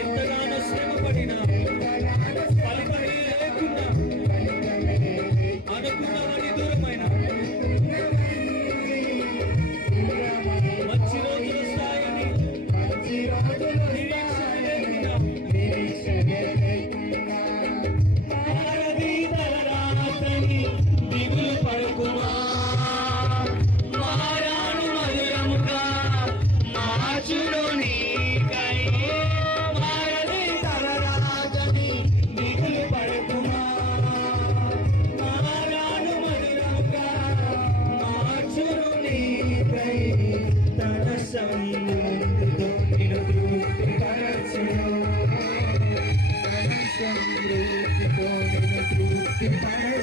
ఎంతగానో శ్రమ పడినా ఫలితమే లేకున్నా అనుకున్నవని దూరమైన మంచి రోజులు వస్తాయని దిగులు పడుకుమా మారాను మధురముగా మార్చును నీకై మారది తలరాజని దిగులు పడుకుమా మారాను మధురముగా మార్చును నీకై తన సన్నిధితో నిన్ను తృప్తిపరచును తన సమృద్ధితో నిన్ను తృప్తిపరచును